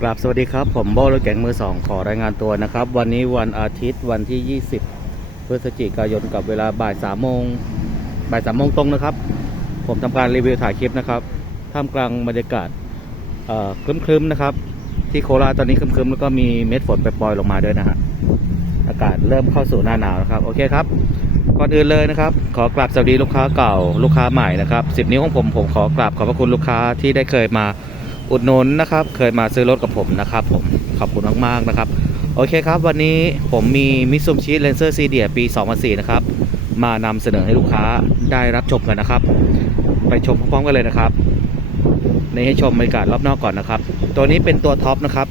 กราบสวัสดีครับ ผมโบรถแก่งมือสองขอรายงานตัวนะครับ วันนี้วันอาทิตย์วันที่ 20 พฤศจิกายนกับเวลาบ่ายสามโมงบ่ายสามโมงตรงนะครับ ผมทำการรีวิวถ่ายคลิปนะครับท่ามกลางบรรยากาศครึ้มๆนะครับ ที่โคราชตอนนี้ครึ้มๆแล้วก็มีเม็ดฝนปล่อยๆลงมาด้วยนะฮะอากาศเริ่มเข้าสู่หน้าหนาวนะครับโอเคครับก่อนอื่นเลยนะครับ ขอกราบสวัสดีลูกค้าเก่าลูกค้าใหม่นะครับสิบนิ้วของผมผมขอกราบขอบพระคุณลูกค้าที่ได้เคยมา อุดหนุนนะครับ เคยมาซื้อรถกับผมนะครับ ผมขอบคุณมากๆนะครับ โอเคครับ วันนี้ผมมีมิซูมชิเลนเซอร์ซีเดียปี 2004 นะครับ มานำเสนอให้ลูกค้าได้รับชมกันนะครับ ไปชมพร้อมๆกันเลยนะครับในให้ชมบรรยากาศรอบนอกก่อนนะครับ ตัวนี้เป็นตัวท็อปนะครับ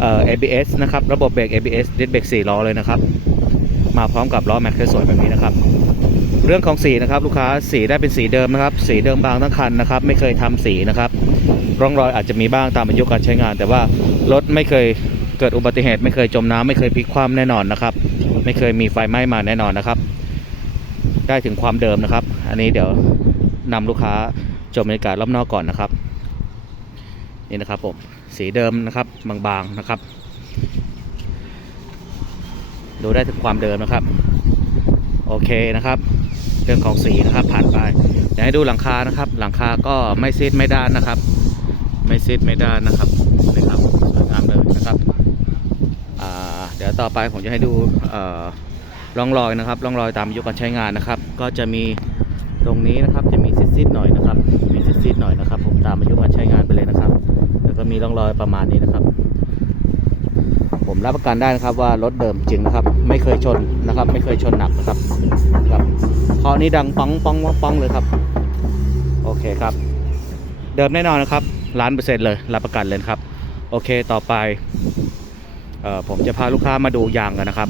เอ่อ ABS นะครับ ระบบเบรก ABS ดิสเบรก4ล้อเลยนะครับ มาพร้อมกับล้อแม็กซ์สวยแบบนี้นะครับ เรื่องของสีนะครับลูกค้าสีได้เป็นสีเดิมนะครับ สีเดิมบางทั้งคันนะครับ ไม่เคยทำสีนะครับ ร่องรอยอาจจะมีบ้างตามอายุการใช้งาน แต่ว่ารถไม่เคยเกิดอุบัติเหตุ ไม่เคยจมน้ำไม่เคยพลิกคว่ำแน่นอนนะครับ ไม่เคยมีไฟไหม้มาแน่นอนนะครับ ได้ถึงความเดิมนะครับ อันนี้เดี๋ยวนำลูกค้าชมบรรยากาศรอบนอกก่อนนะครับ นี่นะครับผมสีเดิมนะครับบางๆนะครับ ดูได้ถึงความเดิมนะครับ โอเคนะครับ เรื่องของสีนะครับผ่านไปอยากให้ดูหลังคานะครับ หลังคาก็ไม่ซีดไม่ด้านนะครับ ไม่ซีดไม่ด้านนะครับนี่ครับสวยงามเลยนะครับเดี๋ยวต่อไปผมจะให้ดูร่องรอยนะครับร่องรอยตามอายุการใช้งานนะครับ ก็จะมีตรงนี้นะครับจะมีซีดๆหน่อยนะครับ มีซีดๆหน่อยนะครับ ผมตามอายุการใช้งานไปเลยนะครับ แล้วก็มีร่องรอยประมาณนี้นะครับ ผมรับประกันได้นะครับว่ารถเดิมจริงนะครับ ไม่เคยชนนะครับ ไม่เคยชนหนักนะครับครับ พอนี้ดังปังปังปังปังเลยครับ โอเคครับ เดิมแน่นอนนะครับล้านเปอร์เซ็นต์เลยรับประกันเลยครับ โอเคต่อไปเอ่อผมจะพาลูกค้ามาดูยางกันนะครับ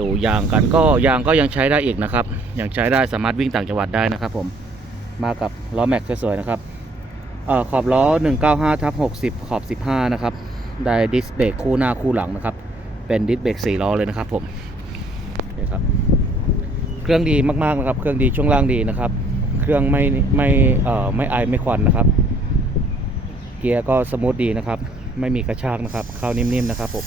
ดูยางกันก็ยางก็ยังใช้ได้อีกนะครับ ยังใช้ได้สามารถวิ่งต่างจังหวัดได้นะครับ ผมมากับล้อแม็กซ์สวยๆนะครับเอ่อขอบล้อ 195ทับ60 ขอบ 15 นะครับ ได้ดิสเบรกคู่หน้าคู่หลังนะครับ เป็นดิสเบรก4ล้อเลยนะครับผมนี่ครับ เครื่องดีมากๆนะครับ เครื่องดีช่วงล่างดีนะครับ เครื่องไม่ไม่เอ่อไม่ไอไม่ควันนะครับ เกียร์ก็สมูทดีนะครับ ไม่มีกระชากนะครับ เข้านิ่มๆนะครับผม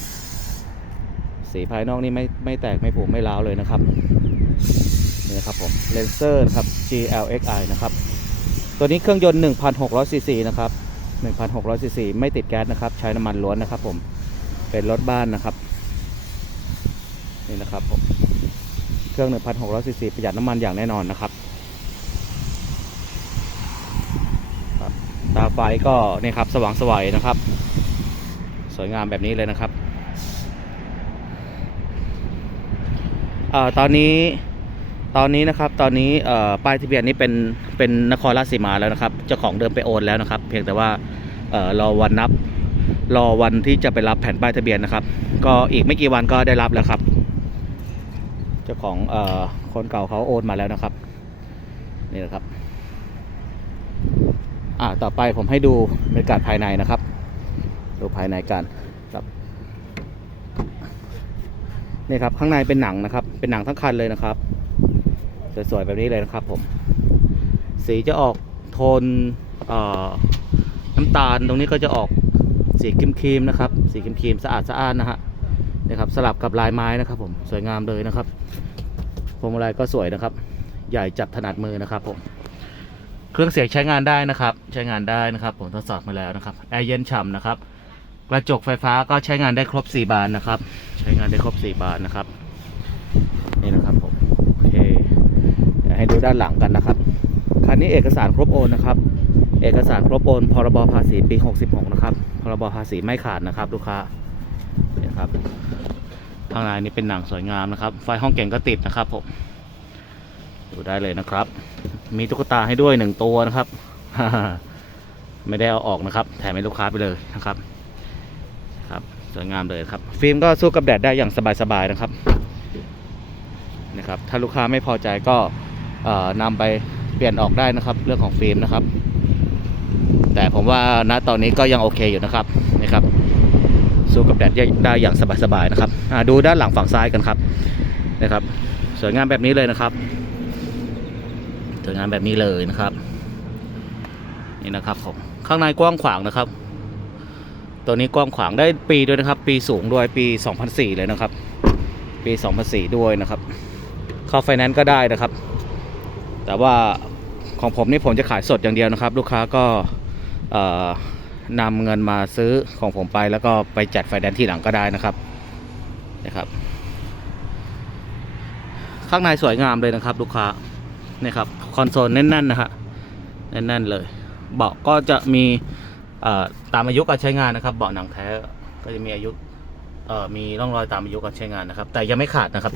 สีภายนอกนี่ไม่ไม่แตกไม่ผุไม่ร้าวเลยนะครับนี่นะครับผมเลนเซอร์นะครับ GLXI นะครับตัวนี้เครื่องยนต์ 1,600ซีซีนะครับ1,600ซีซีไม่ติดแก๊สนะครับ ใช้น้ำมันล้วนนะครับผมเป็นรถบ้านนะครับ นี่นะครับผม เครื่อง 1,600ซีซีประหยัดน้ำมันอย่างแน่นอนนะครับตาไฟก็นี่ครับสว่างสวยนะครับ สวยงามแบบนี้เลยนะครับอตอนนี้ตอนนี้นะครับตอนนี้ป้ายทะเบียนนี้เป็นเป็นนครราชสีมาแล้วนะครับเจ้าของเดิมไปโอนแล้วนะครับ เพียงแต่ว่าเอรอวันนับรอวันที่จะไปรับแผ่นป้ายทะเบียนนะครับ ก็อีกไม่กี่วันก็ได้รับแล้วครับ เจ้าของเอ่อคนเก่าเขาโอนมาแล้วนะครับ นี่นะครับ อ่าต่อไปผมให้ดูบรรยากาศภายในนะครับ ดูภายในกันครับนี่ครับข้างในเป็นหนังนะครับ เป็นหนังทั้งคันเลยนะครับสวยๆแบบนี้เลยนะครับ ผม สีจะออกโทนเอ่อน้ำตาลตรงนี้ก็จะออกสีครีมๆนะครับ สีครีมๆสะอาดสะอาดนะฮะ นะครับสลับกับลายไม้นะครับ ผมสวยงามเลยนะครับพวงมาลัยก็สวยนะครับ ใหญ่จับถนัดมือนะครับผมเครื่องเสียงใช้งานได้นะครับ ใช้งานได้นะครับ ผมทดสอบมาแล้วนะครับแอร์เย็นฉ่ำนะครับ กระจกไฟฟ้าก็ใช้งานได้ครบ 4 บานนะครับ ใช้งานได้ครบ 4 บานนะครับ นี่นะครับผมโอเคเดี๋ยวให้ดูด้านหลังกันนะครับคันนี้เอกสารครบโอนนะครับ เอกสารครบโอนพรบภาษีปี 66 นะครับพรบภาษีไม่ขาดนะครับ ลูกค้านี่ครับ ข้างในนี่เป็นหนังสวยงามนะครับ ไฟห้องเก่งก็ติดนะครับผมดูได้เลยนะครับ มีตุ๊กตาให้ด้วยหนึ่งตัวนะครับ ไม่ได้เอาออกนะครับ แถมให้ลูกค้าไปเลยนะครับ ครับสวยงามเลยครับ ฟิล์มก็สู้กับแดดได้อย่างสบายๆนะครับนะครับ ถ้าลูกค้าไม่พอใจก็เอ่อนำไปเปลี่ยนออกได้นะครับ เรื่องของฟิล์มนะครับ แต่ผมว่าณตอนนี้ก็ยังโอเคอยู่นะครับนะครับ สู้กับแดดได้อย่างสบายๆนะครับดูด้านหลังฝั่งซ้ายกันครับนะครับ สวยงามแบบนี้เลยนะครับสวยงามแบบนี้เลยนะครับนี่นะครับผมข้างในกว้างขวางนะครับ ตัวนี้กว้างขวางได้ปีด้วยนะครับ ปีสูงด้วยปี 2004 เลยนะครับ ปี 2004 ด้วยนะครับเข้าไฟแนนซ์ก็ได้นะครับ แต่ว่าของผมนี่ผมจะขายสดอย่างเดียวนะครับ ลูกค้าก็เอ่อ นำเงินมาซื้อของผมไปแล้วก็ไปจัดไฟแนนซ์ที่หลังก็ได้นะครับนะครับ ข้างในสวยงามเลยนะครับ ลูกค้านี่ครับคอนโซลแน่นๆนะฮะแน่นๆเลยเบาะก็จะมีตามอายุการใช้งานนะครับ เบาะหนังแท้ก็จะมีอายุมีร่องรอยตามอายุการใช้งานนะครับ แต่ยังไม่ขาดนะครับ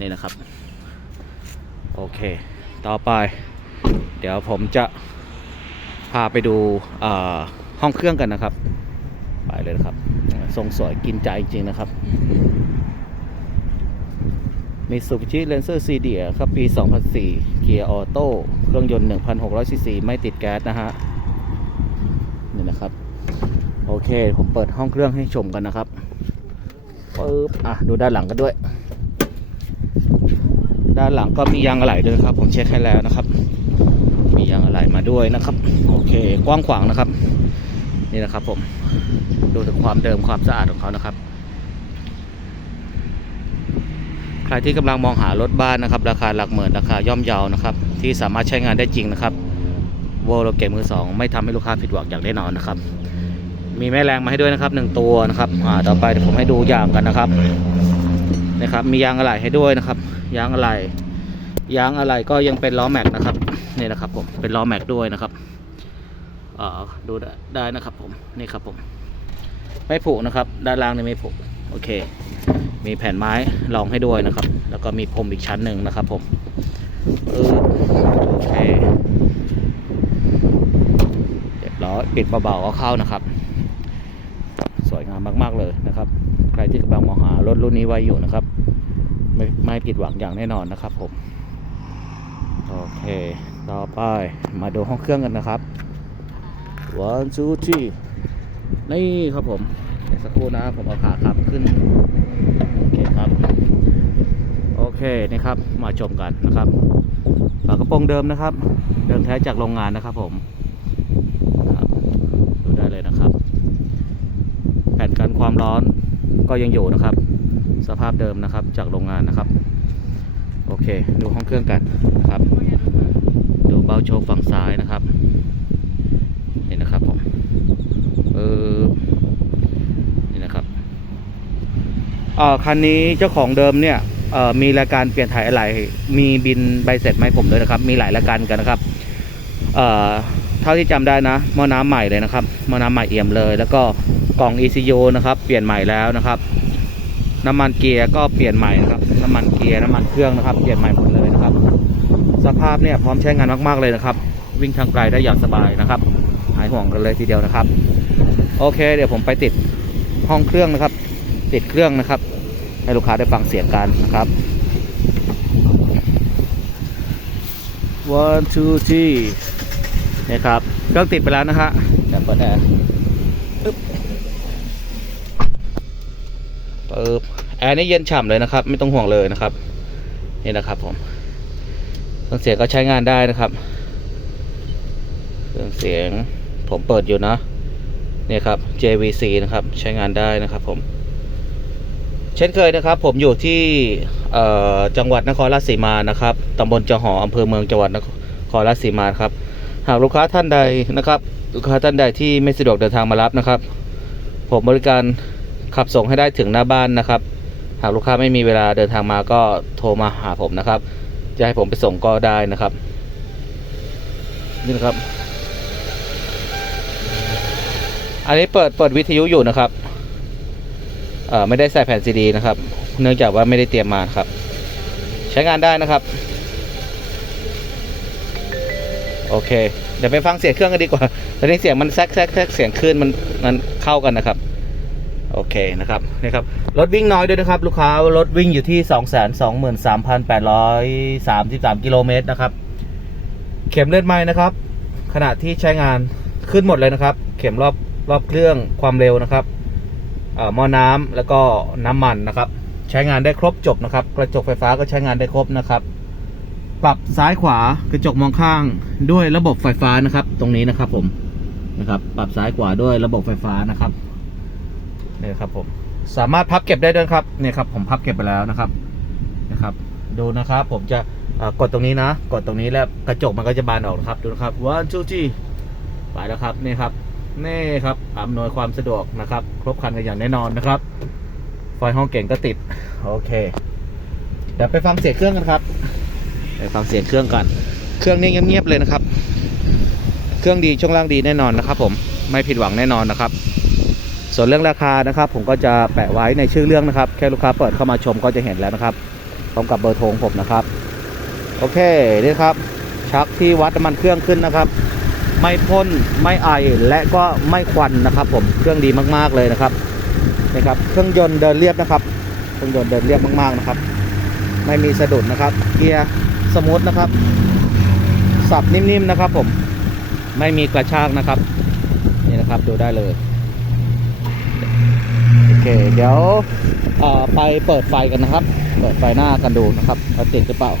นี่นะครับโอเค ต่อไป เดี๋ยวผมจะพาไปดูอ่อ ห้องเครื่องกันนะครับ ไปเลยนะครับทรงสวยกินใจจริงนะครับ มีซูบิชิเลนเซอร์ซีเดียครับ ปี 2004 เกียร์ออโต้เครื่องยนต์ 1,600ซีซีไม่ติดแก๊สนะฮะนี่นะครับ โอเค ผมเปิดห้องเครื่องให้ชมกันนะครับปึ๊บอะ ดูด้านหลังกันด้วย ด้านหลังก็มียางอะไหล่ด้วยครับ ผมเช็คให้แล้วนะครับ มียางอะไหล่มาด้วยนะครับ โอเค กว้างขวางนะครับ นี่นะครับผมดูถึงความเดิมความสะอาดของเขานะครับ ใครที่กำลังมองหารถบ้านนะครับ ราคาหลักหมื่นราคาย่อมเยาวนะครับ ที่สามารถใช้งานได้จริงนะครับโวโลเกตมือสองไม่ทำให้ลูกค้าผิดหวังอย่างแน่นอนนะครับ มีแม่แรงมาให้ด้วยนะครับหนึ่งตัวนะครับอ่าต่อไปเดี๋ยวผมให้ดูยางกันนะครับนะครับมียางอะไหล่ให้ด้วยนะครับ ยางอะไหล่ยางอะไหล่ก็ยังเป็นล้อแม็กนะครับนี่นะครับผมเป็นล้อแม็กด้วยนะครับ ดูได้นะครับผมนี่ครับผมไม่ผุนะครับ ด้านล่างนี่ไม่ผุโอเค มีแผ่นไม้รองให้ด้วยนะครับ แล้วก็มีพรมอีกชั้นหนึ่งนะครับผมโอเคเรียบร้อยปิดเบาๆก็เข้านะครับ สวยงามมากๆเลยนะครับ ใครที่กำลังมองหารถรุ่นนี้ไว้อยู่นะครับ ไม่ไม่ผิดหวังอย่างแน่นอนนะครับผมโอเค ต่อไปมาดูห้องเครื่องกันนะครับ one two three นี่ครับผมเดี๋ยวสักครู่นะผมเอาขาขับขึ้น โอเคครับ โอเคนี่ครับ มาชมกันนะครับ ฝากระโปรงเดิมนะครับ เดิมแท้จากโรงงานนะครับผมครับดูได้เลยนะครับ แผ่นกันความร้อนก็ยังอยู่นะครับ สภาพเดิมนะครับจากโรงงานนะครับ โอเค ดูห้องเครื่องกันนะครับ ดูเบาโชว์ฝั่งซ้ายนะครับนี่นะครับผม เออนี่นะครับเอ่อคันนี้เจ้าของเดิมเนี่ยเอ่อมีรายการเปลี่ยนถ่ายอะไรมีบินใบเสร็จไหมผมด้วยนะครับ มีหลายรายการกันนะครับเอ่อเท่าที่จำได้นะหม้อน้ำใหม่เลยนะครับหม้อน้ำใหม่เอี่ยมเลย แล้วก็กล่อง ECU นะครับ เปลี่ยนใหม่แล้วนะครับ น้ำมันเกียร์ก็เปลี่ยนใหม่นะครับ น้ำมันเกียร์น้ำมันเครื่องนะครับ เปลี่ยนใหม่หมดเลยนะครับ สภาพเนี่ยพร้อมใช้งานมากๆเลยนะครับ วิ่งทางไกลได้อย่างสบายนะครับ หายห่วงกันเลยทีเดียวนะครับ โอเค เดี๋ยวผมไปติดห้องเครื่องนะครับ ติดเครื่องนะครับ ให้ลูกค้าได้ฟังเสียงกันนะครับ one two three นี่ครับ เครื่องติดไปแล้วนะฮะเดี๋ยวเปิดแอร์ปึ๊บปึ๊บแอร์นี่เย็นฉ่ำเลยนะครับ ไม่ต้องห่วงเลยนะครับ นี่นะครับผมเครื่องเสียงก็ใช้งานได้นะครับ เครื่องเสียงผมเปิดอยู่นะ เนี่ยครับ JVC นะครับใช้งานได้นะครับผมเช่นเคยนะครับ ผมอยู่ที่จังหวัดนครราชสีมานะครับตำบลจหออำเภอเมืองจังหวัดนครราชสีมาครับ หากลูกค้าท่านใดนะครับ ลูกค้าท่านใดที่ไม่สะดวกเดินทางมารับนะครับ ผมบริการขับส่งให้ได้ถึงหน้าบ้านนะครับ หากลูกค้าไม่มีเวลาเดินทางมาก็โทรมาหาผมนะครับ จะให้ผมไปส่งก็ได้นะครับ นี่นะครับ อันนี้เปิดเปิดวิทยุอยู่นะครับเอ่อไม่ได้ใส่แผ่นซีดีนะครับ เนื่องจากว่าไม่ได้เตรียมมาครับ ใช้งานได้นะครับ โอเค เดี๋ยวไปฟังเสียงเครื่องกันดีกว่าตอนนี้เสียงมันแซกแซกแซกเสียงคลื่นมันมันเข้ากันนะครับ โอเคนะครับนี่ครับรถวิ่งน้อยด้วยนะครับ ลูกค้ารถวิ่งอยู่ที่ 2 2 3 8 3 3กิโลเมตรนะครับ เข็มเลือดไหมนะครับ ขณะที่ใช้งานขึ้นหมดเลยนะครับ เข็มรอบ รอบเครื่องความเร็วนะครับเอ่อหม้อน้ำแล้วก็น้ำมันนะครับ ใช้งานได้ครบจบนะครับ กระจกไฟฟ้าก็ใช้งานได้ครบนะครับ ปรับซ้ายขวากระจกมองข้างด้วยระบบไฟฟ้านะครับ ตรงนี้นะครับผมนะครับ ปรับซ้ายขวาด้วยระบบไฟฟ้านะครับนี่ครับผมสามารถพับเก็บได้ด้วยครับเนี่ยครับ ผมพับเก็บไปแล้วนะครับนะครับ ดูนะครับ ผมจะเอ่อกดตรงนี้นะ กดตรงนี้แล้วกระจกมันก็จะบานออกนะครับ ดูนะครับ one two three ไปแล้วครับนี่ครับ นี่ครับอำนวยความสะดวกนะครับ ครบครันกันอย่างแน่นอนนะครับ ไฟห้องเก่งก็ติด โอเค เดี๋ยวไปฟังเสียงเครื่องกันครับ ไปฟังเสียงเครื่องกัน เครื่องนี้เงียบๆเลยนะครับ เครื่องดีช่วงล่างดีแน่นอนนะครับ ผมไม่ผิดหวังแน่นอนนะครับ ส่วนเรื่องราคานะครับ ผมก็จะแปะไว้ในชื่อเรื่องนะครับ แค่ลูกค้าเปิดเข้ามาชมก็จะเห็นแล้วนะครับพร้อมกับเบอร์โทรของผมนะครับ โอเคนี่ครับชักที่วัดน้ำมันเครื่องขึ้นนะครับ ไม่พ่นไม่ไอและก็ไม่ควันนะครับ ผมเครื่องดีมากๆเลยนะครับนี่ครับ เครื่องยนต์เดินเรียบนะครับ เครื่องยนต์เดินเรียบมากๆนะครับ ไม่มีสะดุดนะครับ เกียร์สมูทนะครับ สับนิ่มๆนะครับ ผมไม่มีกระชากนะครับ นี่นะครับดูได้เลยโอเคเดี๋ยวไปเปิดไฟกันนะครับ เปิดไฟหน้ากันดูนะครับว่าติดหรือเปล่า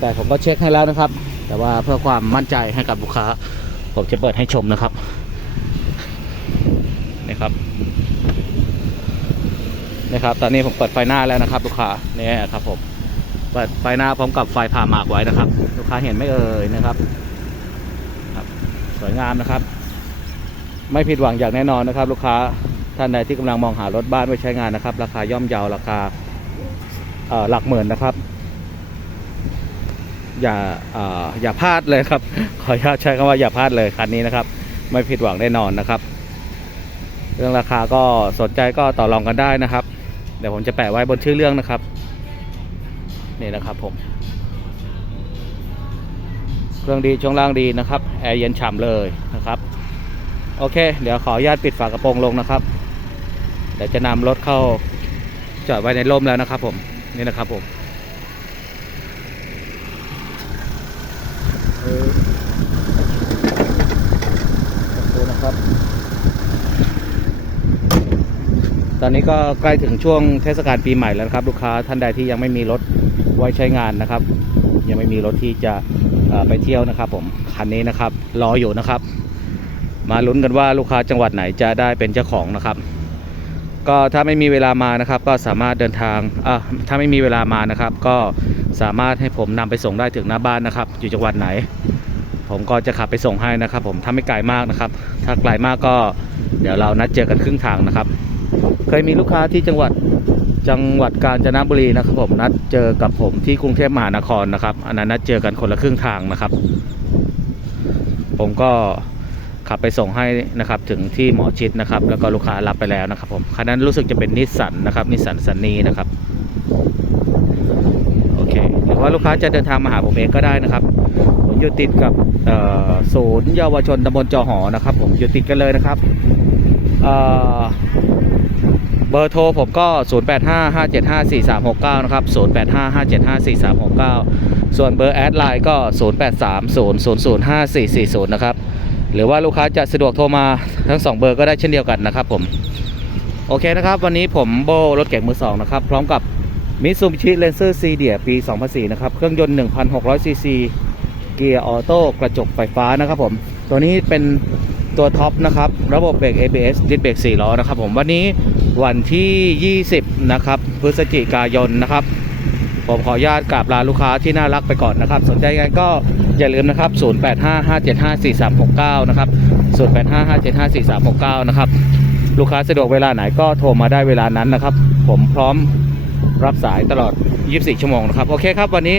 แต่ผมก็เช็คให้แล้วนะครับ แต่ว่าเพื่อความมั่นใจให้กับลูกค้า ผมจะเปิดให้ชมนะครับนี่ครับนี่ครับ ตอนนี้ผมเปิดไฟหน้าแล้วนะครับ ลูกค้าเนี่ยครับผมเปิดไฟหน้าพร้อมกับไฟผ่าหมากไว้นะครับ ลูกค้าเห็นไหม่เอ่ยนะครับครับ สวยงามนะครับ ไม่ผิดหวังอย่างแน่นอนนะครับ ลูกค้าท่านใดที่กำลังมองหารถบ้านไว้ใช้งานนะครับ ราคาย่อมเยาราคาเอ่อหลักหมื่นนะครับ อย่าอออย่าพลาดเลยครับ ขออนุญาตใช้คำว่าอย่าพลาดเลยคันนี้นะครับ ไม่ผิดหวังแน่นอนนะครับ เรื่องราคาก็สนใจก็ต่อรองกันได้นะครับ เดี๋ยวผมจะแปะไว้บนชื่อเรื่องนะครับ นี่นะครับผม เครื่องดีช่วงล่างดีนะครับ แอร์เย็นฉ่ำเลยนะครับ โอเค เดี๋ยวขออนุญาตปิดฝากระโปรงลงนะครับ เดี๋ยวจะนำรถเข้าจอดไว้ในร่มแล้วนะครับผม นี่นะครับผม เออขอบคุณนะครับ ตอนนี้ก็ใกล้ถึงช่วงเทศกาลปีใหม่แล้วนะครับ ลูกค้าท่านใดที่ยังไม่มีรถไว้ใช้งานนะครับ ยังไม่มีรถที่จะไปเที่ยวนะครับ ผมคันนี้นะครับ รออยู่นะครับ มาลุ้นกันว่าลูกค้าจังหวัดไหนจะได้เป็นเจ้าของนะครับก็ถ้าไม่มีเวลามานะครับ ก็สามารถเดินทางอะถ้าไม่มีเวลามานะครับ ก็ สามารถให้ผมนำไปส่งได้ถึงหน้าบ้านนะครับ อยู่จังหวัดไหน ผมก็จะขับไปส่งให้นะครับ ผมถ้าไม่ไกลมากนะครับ ถ้าไกลมากก็เดี๋ยวเรานัดเจอกันครึ่งทางนะครับ เคยมีลูกค้าที่จังหวัดจังหวัดกาญจนบุรีนะครับ ผมนัดเจอกับผมที่กรุงเทพมหานครนะครับ อันนั้นนัดเจอกันคนละครึ่งทางนะครับ ผมก็ขับไปส่งให้นะครับถึงที่หมอชิดนะครับ แล้วก็ลูกค้ารับไปแล้วนะครับ ผมคันนั้นรู้สึกจะเป็นนิสสันนะครับนิสสันซันนีนะครับ ว่าลูกค้าจะเดินทางมาหาผมเองก็ได้นะครับ ผมอยู่ติดกับศูนย์เยาวชนตำบลจอหอนะครับ ผมอยู่ติดกันเลยนะครับเเบอร์โทรผมก็ 0855754369 นะครับ 0855754369 ส่วนเบอร์แอดไลน์ก็ 0830005440 นะครับ หรือว่าลูกค้าจะสะดวกโทรมาทั้ง 2 เบอร์ก็ได้เช่นเดียวกันนะครับผม โอเคนะครับ วันนี้ผมโบรถเก่งมือ 2 นะครับ พร้อมกับ Mitsubishi Lancer C เดียปี 2004 นะครับ เครื่องยนต์ 1,600 ซีซี เกียร์ออโต้กระจกไฟฟ้านะครับผม ตัวนี้เป็นตัวท็อปนะครับ ระบบเบรก ABS ดิสเบรก4ล้อนะครับผมวันนี้วันที่ 20 นะครับพฤศจิกายนนะครับ ผมขออนุญาตกราบลาลูกค้าที่น่ารักไปก่อนนะครับ สนใจกันก็อย่าลืมนะครับ 0855754369 นะครับ 0855754369 นะครับ ลูกค้าสะดวกเวลาไหนก็โทรมาได้เวลานั้นนะครับ ผมพร้อม รับสายตลอด 24 ชั่วโมงนะครับ โอเคครับ วันนี้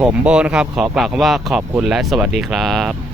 ผมโบนะครับ ขอกล่าวคำว่าขอบคุณและสวัสดีครับ